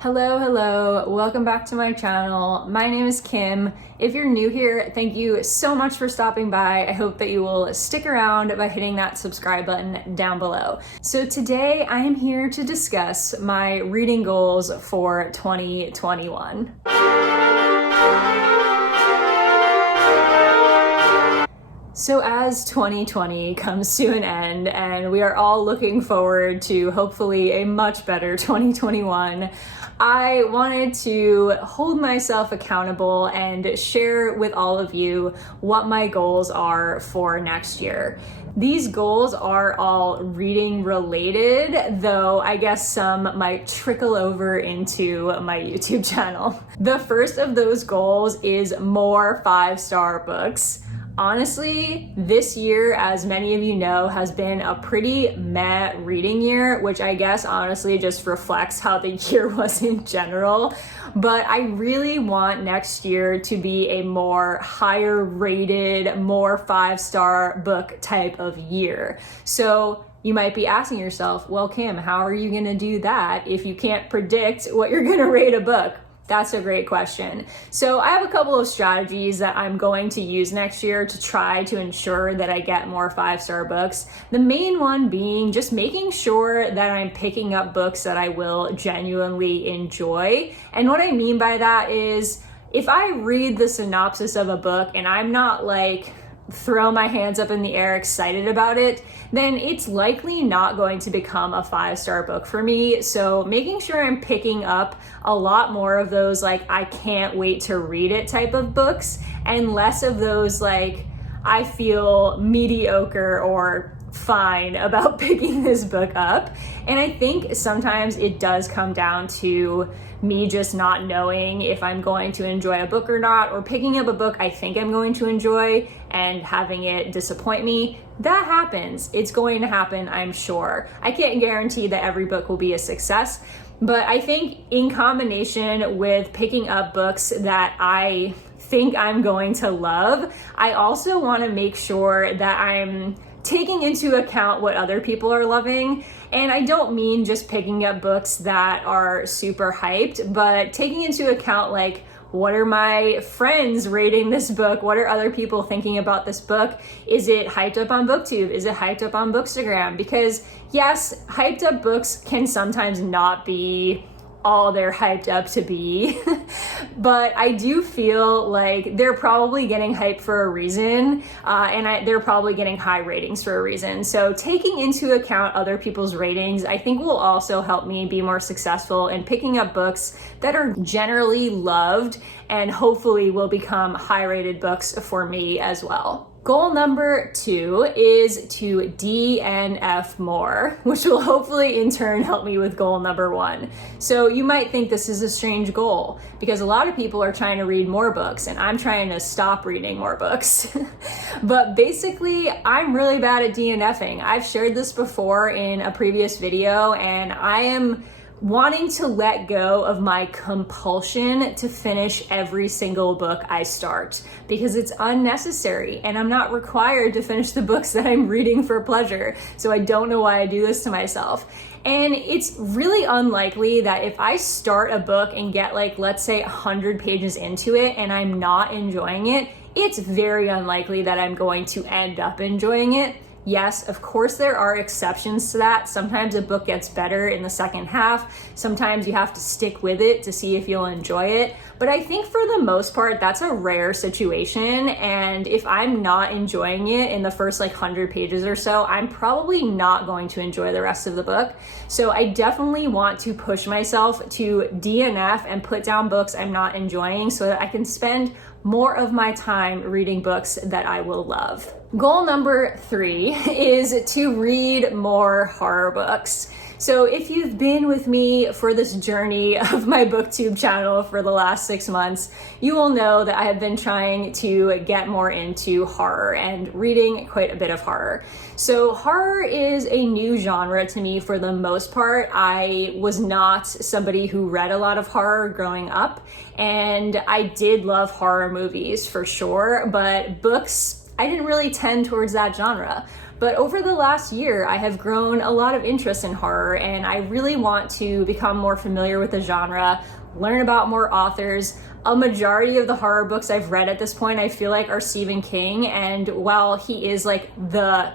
Hello, welcome back to my channel. My name is Kim. If you're new here, thank you so much for stopping by. I hope that you will stick around by hitting that subscribe button down below. So today I am here to discuss my reading goals for 2021. So as 2020 comes to an end and we are all looking forward to hopefully a much better 2021, I wanted to hold myself accountable and share with all of you what my goals are for next year. These goals are all reading related, though I guess some might trickle over into my YouTube channel. The first of those goals is more 5-star books. Honestly, this year, as many of you know, has been a pretty meh reading year, which I guess honestly just reflects how the year was in general. But I really want next year to be a more higher rated, more 5-star book type of year. So you might be asking yourself, well, Kim, how are you gonna do that if you can't predict what you're gonna rate a book? That's a great question. So I have a couple of strategies that I'm going to use next year to try to ensure that I get more 5-star books. The main one being just making sure that I'm picking up books that I will genuinely enjoy. And what I mean by that is if I read the synopsis of a book and I'm not like throw my hands up in the air excited about it, then it's likely not going to become a 5-star book for me. So making sure I'm picking up a lot more of those like I can't wait to read it type of books and less of those like I feel mediocre or fine about picking this book up. And I think sometimes it does come down to me just not knowing if I'm going to enjoy a book or not, or picking up a book I think I'm going to enjoy and having it disappoint me. That happens. It's going to happen, I'm sure. I can't guarantee that every book will be a success, but I think in combination with picking up books that I think I'm going to love, I also want to make sure that I'm taking into account what other people are loving. And I don't mean just picking up books that are super hyped, but taking into account like, what are my friends rating this book? What are other people thinking about this book? Is it hyped up on BookTube? Is it hyped up on Bookstagram? Because yes, hyped up books can sometimes not be all they're hyped up to be, but I do feel like they're probably getting hyped for a reason, and they're probably getting high ratings for a reason. So taking into account other people's ratings, I think will also help me be more successful in picking up books that are generally loved and hopefully will become high rated books for me as well. Goal number 2 is to DNF more, which will hopefully in turn help me with goal number 1. So you might think this is a strange goal because a lot of people are trying to read more books and I'm trying to stop reading more books. But basically, I'm really bad at DNFing. I've shared this before in a previous video and I am wanting to let go of my compulsion to finish every single book I start because it's unnecessary and I'm not required to finish the books that I'm reading for pleasure. So I don't know why I do this to myself. And it's really unlikely that if I start a book and get like, let's say 100 pages into it and I'm not enjoying it, it's very unlikely that I'm going to end up enjoying it. Yes, of course there are exceptions to that. Sometimes a book gets better in the second half. Sometimes you have to stick with it to see if you'll enjoy it. But I think for the most part, that's a rare situation. And if I'm not enjoying it in the first like 100 pages or so, I'm probably not going to enjoy the rest of the book. So I definitely want to push myself to DNF and put down books I'm not enjoying so that I can spend more of my time reading books that I will love. Goal number 3 is to read more horror books. So if you've been with me for this journey of my BookTube channel for the last 6 months, you will know that I have been trying to get more into horror and reading quite a bit of horror. So horror is a new genre to me for the most part. I was not somebody who read a lot of horror growing up, and I did love horror movies for sure, but books, I didn't really tend towards that genre. But over the last year, I have grown a lot of interest in horror, and I really want to become more familiar with the genre, learn about more authors. A majority of the horror books I've read at this point, I feel like, are Stephen King, and while he is like the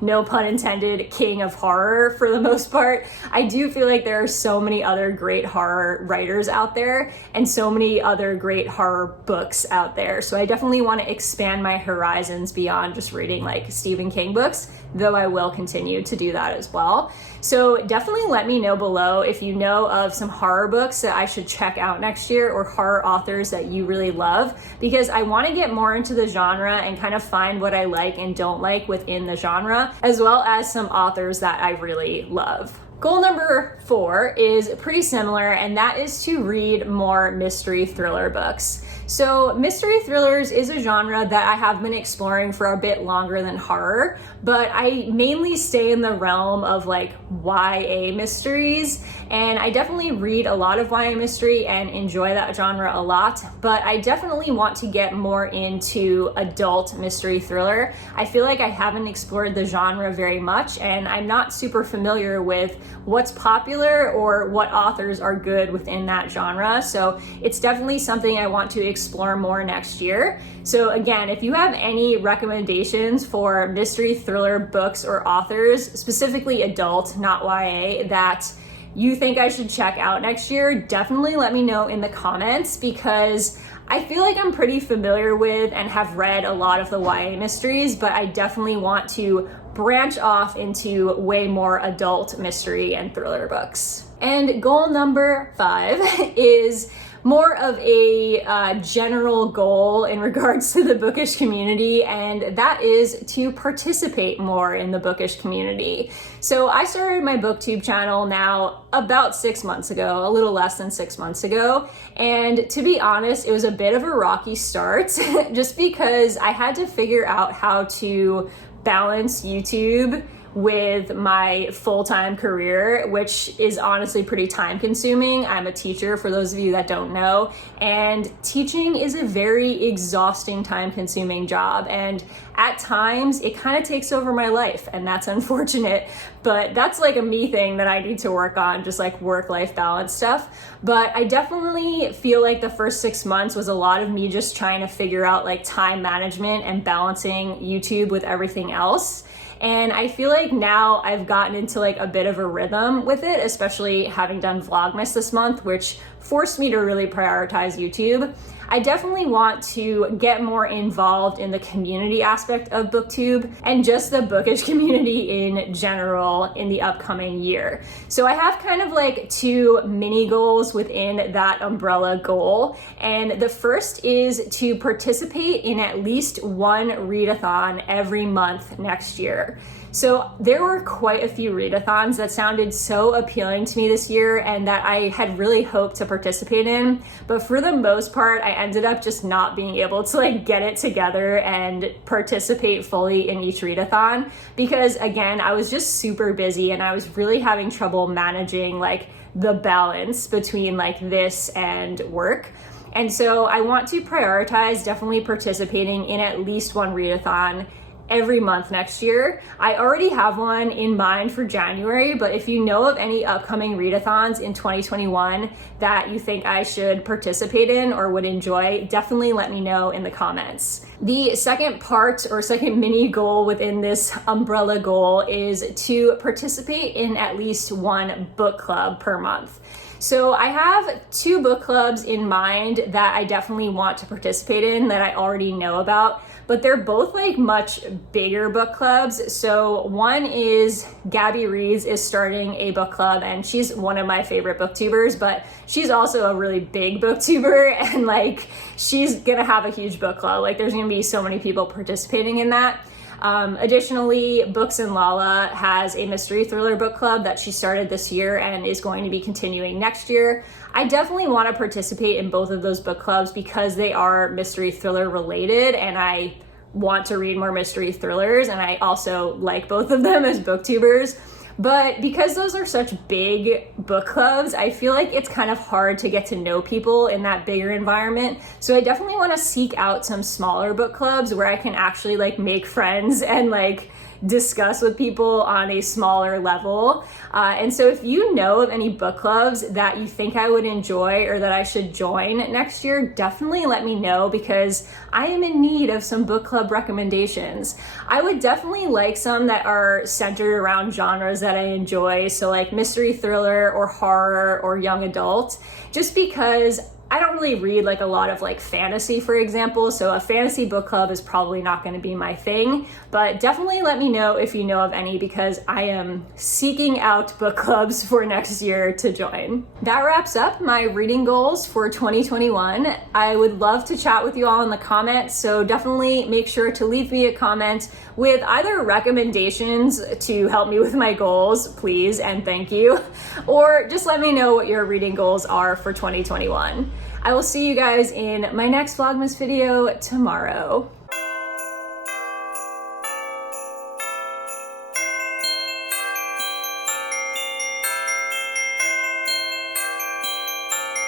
no pun intended, king of horror for the most part, I do feel like there are so many other great horror writers out there and so many other great horror books out there. So I definitely want to expand my horizons beyond just reading like Stephen King books, though I will continue to do that as well. So definitely let me know below if you know of some horror books that I should check out next year, or horror authors that you really love, because I want to get more into the genre and kind of find what I like and don't like within the genre, as well as some authors that I really love. Goal number 4 is pretty similar, and that is to read more mystery thriller books. So mystery thrillers is a genre that I have been exploring for a bit longer than horror, but I mainly stay in the realm of like YA mysteries, and I definitely read a lot of YA mystery and enjoy that genre a lot, but I definitely want to get more into adult mystery thriller. I feel like I haven't explored the genre very much, and I'm not super familiar with what's popular or what authors are good within that genre. So it's definitely something I want to explore more next year. So again, if you have any recommendations for mystery thriller books or authors, specifically adult, not YA, that you think I should check out next year, definitely let me know in the comments, because I feel like I'm pretty familiar with and have read a lot of the YA mysteries, but I definitely want to branch off into way more adult mystery and thriller books. And goal number 5 is more of a general goal in regards to the Bookish community, and that is to participate more in the Bookish community. So I started my BookTube channel now about 6 months ago, a little less than 6 months ago, and to be honest, it was a bit of a rocky start just because I had to figure out how to balance YouTube with my full-time career, which is honestly pretty time consuming. I'm a teacher, for those of you that don't know, and teaching is a very exhausting, time consuming job, and at times it kind of takes over my life, and that's unfortunate, but that's like a me thing that I need to work on, just like work-life balance stuff. But I definitely feel like the first 6 months was a lot of me just trying to figure out like time management and balancing YouTube with everything else. And I feel like now I've gotten into like a bit of a rhythm with it, especially having done Vlogmas this month, which forced me to really prioritize YouTube. I definitely want to get more involved in the community aspect of BookTube and just the bookish community in general in the upcoming year. So I have kind of like 2 mini goals within that umbrella goal. And the first is to participate in at least one readathon every month next year. So there were quite a few readathons that sounded so appealing to me this year and that I had really hoped to participate in, but for the most part, I ended up just not being able to like get it together and participate fully in each readathon because again, I was just super busy and I was really having trouble managing like the balance between like this and work. And so I want to prioritize definitely participating in at least one readathon every month next year. I already have one in mind for January, but if you know of any upcoming readathons in 2021 that you think I should participate in or would enjoy, definitely let me know in the comments. The second part or second mini goal within this umbrella goal is to participate in at least one book club per month. So I have 2 book clubs in mind that I definitely want to participate in that I already know about, but they're both like much bigger book clubs. So one is Gabby Reeds is starting a book club, and she's one of my favorite booktubers, but she's also a really big booktuber, and like she's gonna have a huge book club. Like there's gonna be so many people participating in that. Additionally, Books and Lala has a mystery thriller book club that she started this year and is going to be continuing next year. I definitely want to participate in both of those book clubs because they are mystery thriller related and I want to read more mystery thrillers, and I also like both of them as booktubers. But because those are such big book clubs, I feel like it's kind of hard to get to know people in that bigger environment. So I definitely want to seek out some smaller book clubs where I can actually like make friends and like discuss with people on a smaller level. And so if you know of any book clubs that you think I would enjoy or that I should join next year, definitely let me know, because I am in need of some book club recommendations. I would definitely like some that are centered around genres that I enjoy, so like mystery, thriller, or horror, or young adult, just because I don't really read like a lot of like fantasy, for example, so a fantasy book club is probably not going to be my thing, but definitely let me know if you know of any, because I am seeking out book clubs for next year to join. That wraps up my reading goals for 2021. I would love to chat with you all in the comments, so definitely make sure to leave me a comment with either recommendations to help me with my goals, please and thank you, or just let me know what your reading goals are for 2021. I will see you guys in my next Vlogmas video tomorrow.